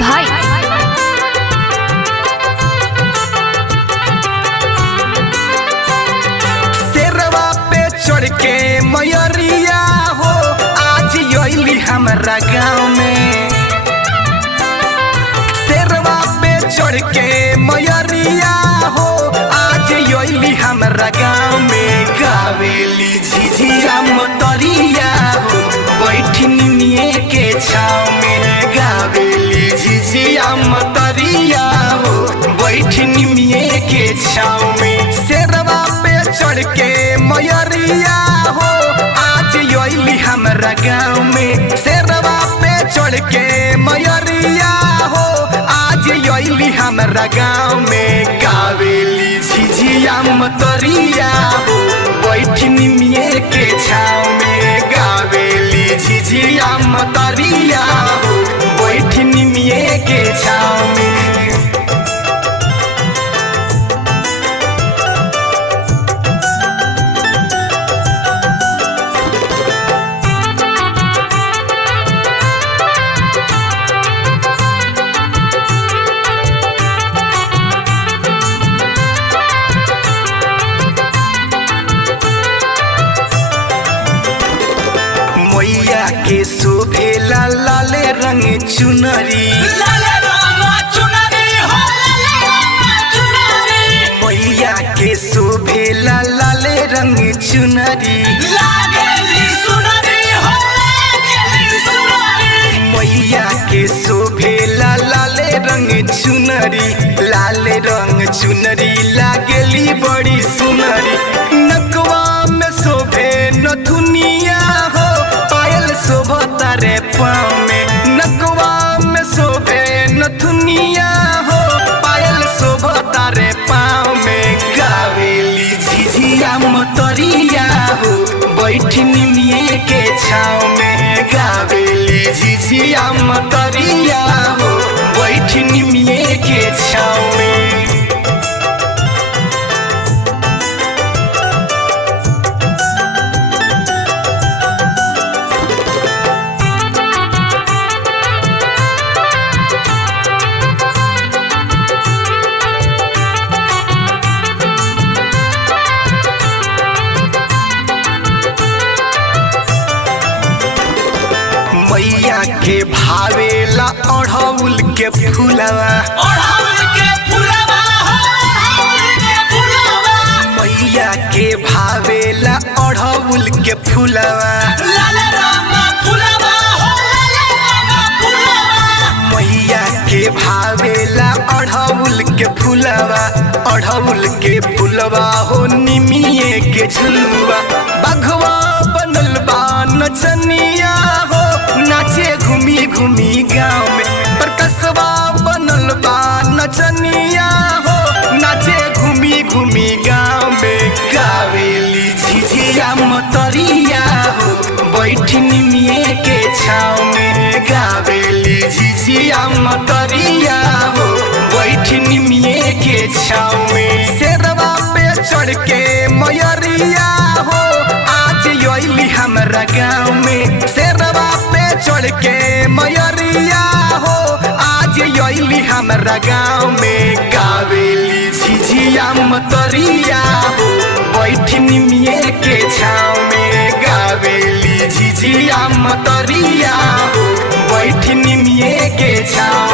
भाई। शेरवा पे चढ़ के मयरिया हो आज अइली हमरा गाँव में। शेरवा पे चढ़ के मयरिया हो आज अइली हमरा गाँव में। गावेली झिझिया मतरिया हो बैठी निमिये के छाव में। गावेली झिझिया मतरिया हो बैठी निमिये के छाव में। शेरवा पे चढ़ के मयरिया हो आज अइली हमरा गाँव में। शेरवा पे चढ़ के मयरिया हो आज अइली हमरा गाँव में। गावेली झिझिया मतरिया हो बैठी निमिये के छाव में। गावेली झिझिया मतरिया हो बैठी निमिये के छाव में। मैया के शोभेला लाले रंग चुनरी। लाले रंग चुनरी हो लाले रंग चुनरी। मैया के शोभेला लाले रंग चुनरी। लागेली सुनरी हो लागेली सुनरी। मैया के शोभेला लाले रंग चुनरी। लाले रंग चुनरी लागेली बड़ी सुनरी। नकवा में शोभे नथुनिया हो पायल शोभता रे पाँव में। नकवा में शोभे नथुनिया हो पायल शोभता रे पाँव में। गावेली झिझिया मतरिया हो बैठी निमिये के छाव में। गावेली झिझिया मतरिया हो बैठी निमिये के छाव में। मैया के भावेला अढ़ौल के फूलवा। अड़हुल के फुलवा हो अड़हुल के फुलवा। मैया के भावेला अढ़ौल के फूलवा। लाले रंग फुलवा हो लाले रंग फुलवा। मैया के भावेला अढ़ौल के फूलवा। अढ़ौल के फूलवा हो निमिये के झुलवा। बघवा बनल बा नचनिया हो नाचे घूमी घूमी गाँव में। प्रकसवा बनल बा नचनिया हो नाचे घूमी घूमी गाँव में। गावेली झिझिया मतरिया हो बैठी निमिये के छाव में। गावेली झिझिया मतरिया हो बैठी निमिये के छाव में। शेरवा पे चढ़ के मयरिया हो आज अइली हमरा गाँव में। शेरवा पे चढ़ के मयरिया हो आज अइली हमरा गाँव में। गावेली झिझिया मतरिया हो बैठी निमिये के छाव में। गावेली झिझिया मतरिया हो बैठी निमिये के छाव